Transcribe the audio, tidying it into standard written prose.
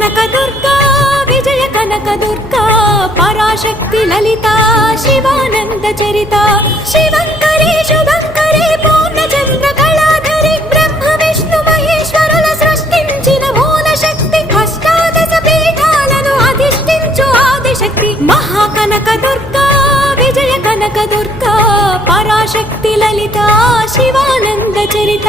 కనక దుర్గా విజయ కనక దుర్గా పరాశక్తి లలిత శివానంద చరిత శివంకరి శుభంకరి పూర్ణచంద్ర కళాధరి బ్రహ్మ విష్ణు మహేశ్వరుల సృష్టించిన మూల శక్తి అష్టాదశ పీఠాలను అధిష్ఠించు ఆదిశక్తి మహాకనక దుర్గా విజయ కనక దుర్గా పరాశక్తి లలిత శివానంద చరిత